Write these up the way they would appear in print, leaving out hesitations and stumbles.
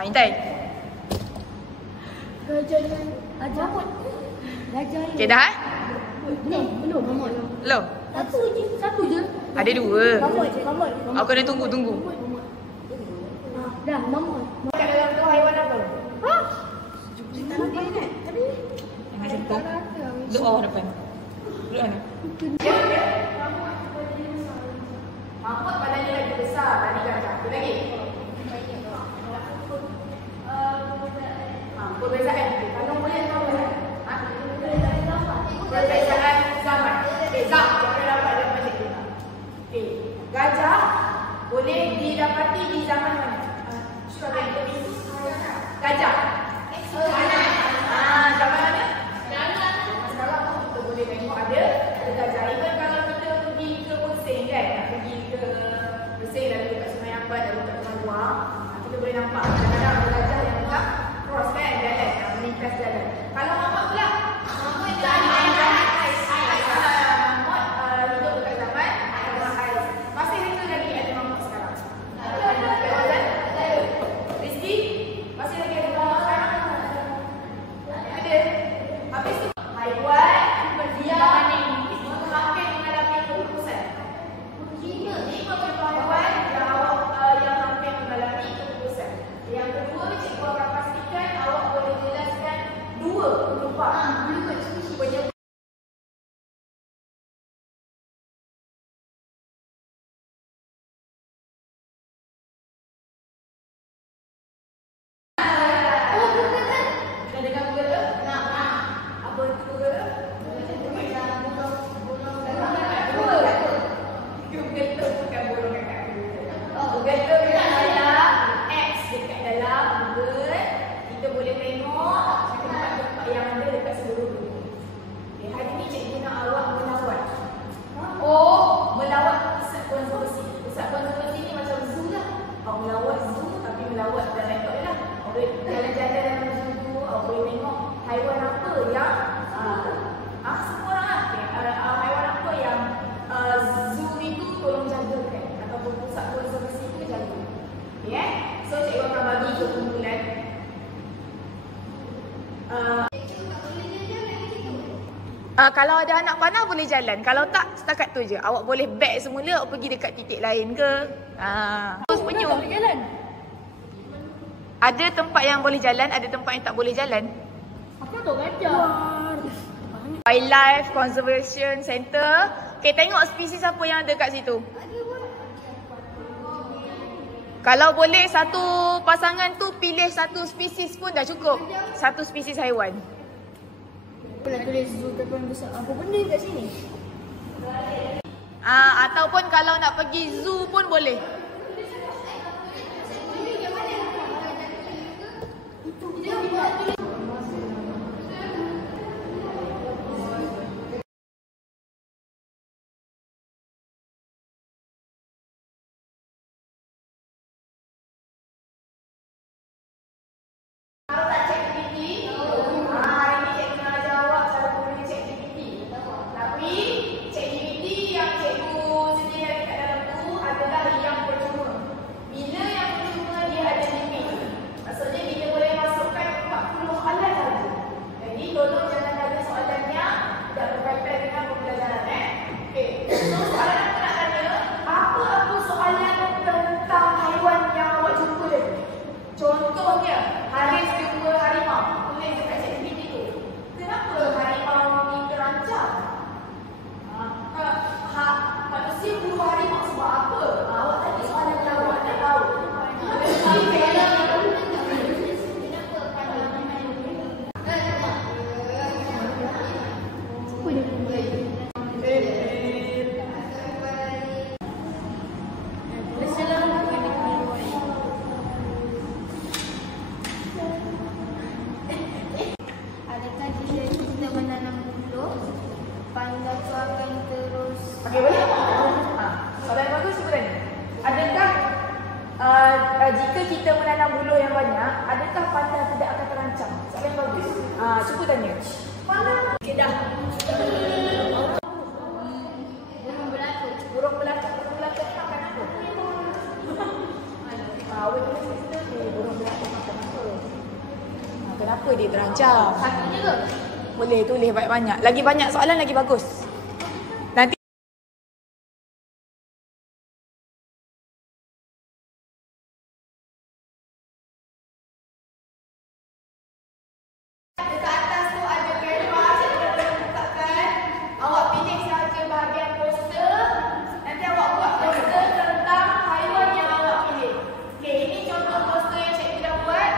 Intai. Gajah dengan mamut. Gajah. Okey dah eh? Ni, belum mamut. Belum? Satu je. Ada dua. Mamut. Aku kena tunggu. Dah, mamut. Kat dalam tu haiwan apa? Ha? Jangan sentuh. Duduk bawah depan. Duduk mana? Mamut badannya lagi besar dari gajah. Apa lagi? Perbezaan. Kalau boleh tahu kan? Perbezaan zaman. Zam. Jangan dapat dia macam tu. Okey. Gajah boleh didapati di zaman mana? Gajah. Zaman mana? Sekarang pun kita boleh tengok ada gajah. Even kalau kita pergi ke Mersing kan, nak pergi ke Mersing lalu dekat Sungai Ambat lalu dekat Sungai Buang, kita boleh nampak kadang-kadang ada gajah yang tengah cross kan jalan, meningkas jalan. Kalau mamut pula, mamut jalan ais. Mamut hidup dekat zaman ais. Masih ada lagi ada mamut sekarang. Rizky, masih lagi ada mamut sekarang? Ada. Habis tu haiwan dia hampir mengalami keputusan. 5 contoh haiwan yang hampir mengalami keputusan. Yang kedua, cikgu akan pastikan awak boleh jelaskan 2 penyebab penyebab kalau ada anak panah boleh jalan. Kalau tak, setakat tu je. Awak boleh back semula, awak pergi dekat titik lain ke. Terus penyu. Ada tempat yang boleh jalan, ada tempat yang tak boleh jalan. Aku tahu gajah. Wildlife Conservation Center. Okay, tengok spesies apa yang ada kat situ. Kalau boleh satu pasangan tu pilih satu spesies pun dah cukup. Satu spesies haiwan. Boleh tulis zoo depan besar. Apa benda kat sini? Ataupun kalau nak pergi zoo pun boleh. Okey, boleh? Soalan bagus cuba tanya. Adakah jika kita menanam buluh yang banyak, adakah panda tidak akan terancam? Soalan bagus. Cuba tanya. Okey dah. Burung belakang makan apa? Awak tulis situ burung belakang makan kenapa dia terancam. Satu je ke? Boleh tulis banyak-banyak. Lagi banyak soalan lagi bagus. Nanti dekat atas tu ada kanvas yang kita boleh bukakan. Awak pilih sahaja bahagian poster. Nanti awak buat poster tentang haiwan yang awak pilih. Okey, ini contoh poster yang cikgu dah buat.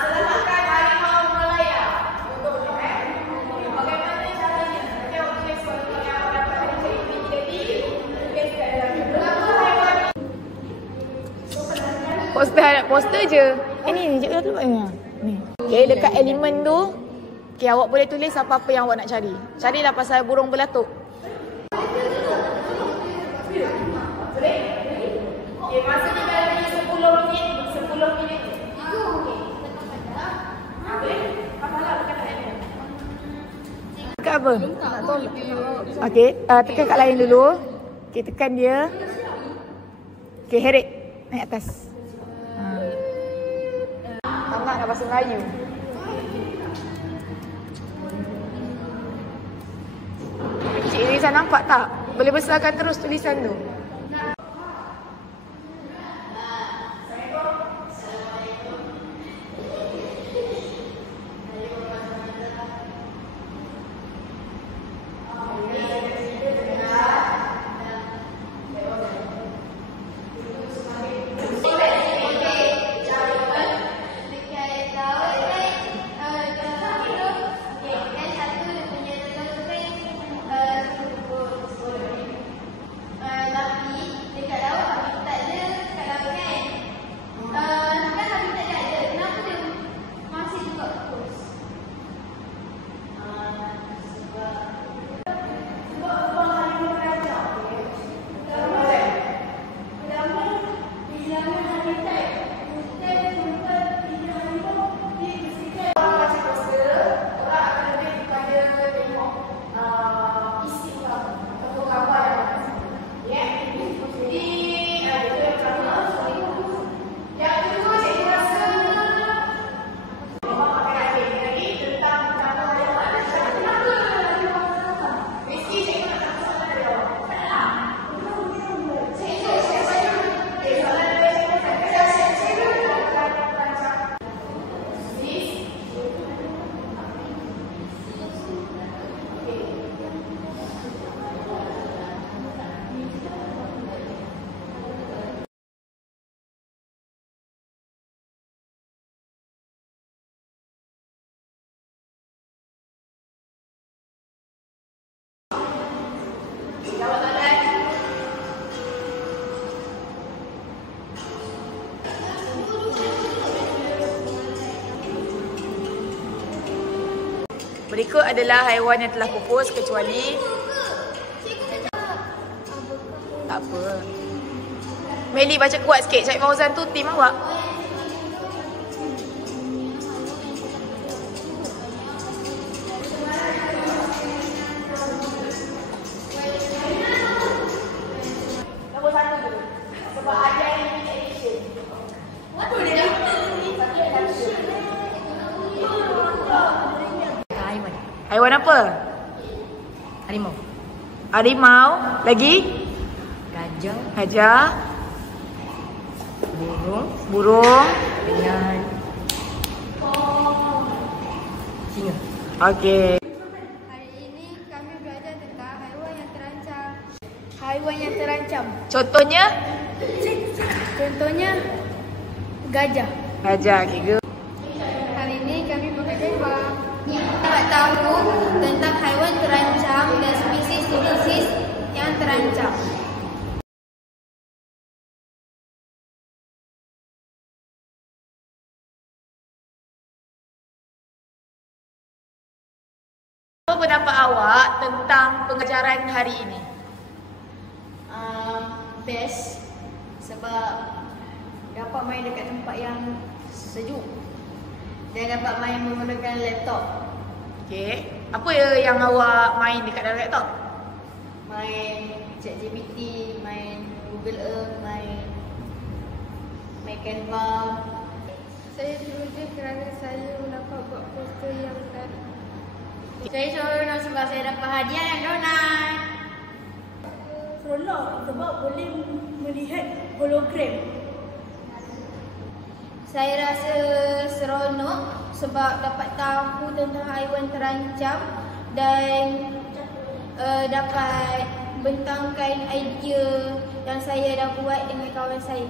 Selamatkan harimau Malaya. Contohnya bagaimana caranya? Nanti awak tulis poster yang awak dapat dari cikgu jadi tulis kat dalam. Berapa haiwan ni? poster je. Ini cikgu dah buat ni. Ni. Okey, dekat elemen tu, okey, awak boleh tulis apa-apa yang awak nak cari. Carilah pasal burung belatuk. Boleh? Okey, masa ni dalam 10 minit. 10 minit. Boleh? Apalah perkataan dia. Tekan apa? Okey, tekan kat lain dulu. Okey, tekan dia. Okey, heret. Naik atas. Anak nak bahasa Melayu. Cik Rizal nampak tak? Boleh besarkan terus tulisan tu. Berikut adalah haiwan yang telah pupus kecuali tak apa. Meli baca kuat sikit. Cik Fauzan tu tim awak. Nombor 1 dulu. Sebab ada edition. What is that? Haiwan apa? Harimau. Harimau. Lagi? Gajah, Gajah. burung, Burung. dengan singa. Okey. Hari ini kami belajar tentang haiwan yang terancam. Haiwan yang terancam. Contohnya? Contohnya gajah. Gajah. Okay, go. Hari ini kami pakai tema dapat tahu tentang haiwan terancam dan spesies-spesies yang terancam. Apa pendapat awak tentang pengajaran hari ini? Best sebab dapat main dekat tempat yang sejuk dan dapat main menggunakan laptop. Okey. Apa yang awak main dekat dalam laptop? Main ChatGPT, main Google Earth, main Canva. Saya teruja kerana saya dapat buat poster yang menarik. Saya seronok sebab saya dapat hadiah dan donat. Seronok sebab boleh melihat hologram. Saya rasa seronok sebab dapat tahu tentang haiwan terancam dan dapat bentangkan idea yang saya dah buat dengan kawan saya.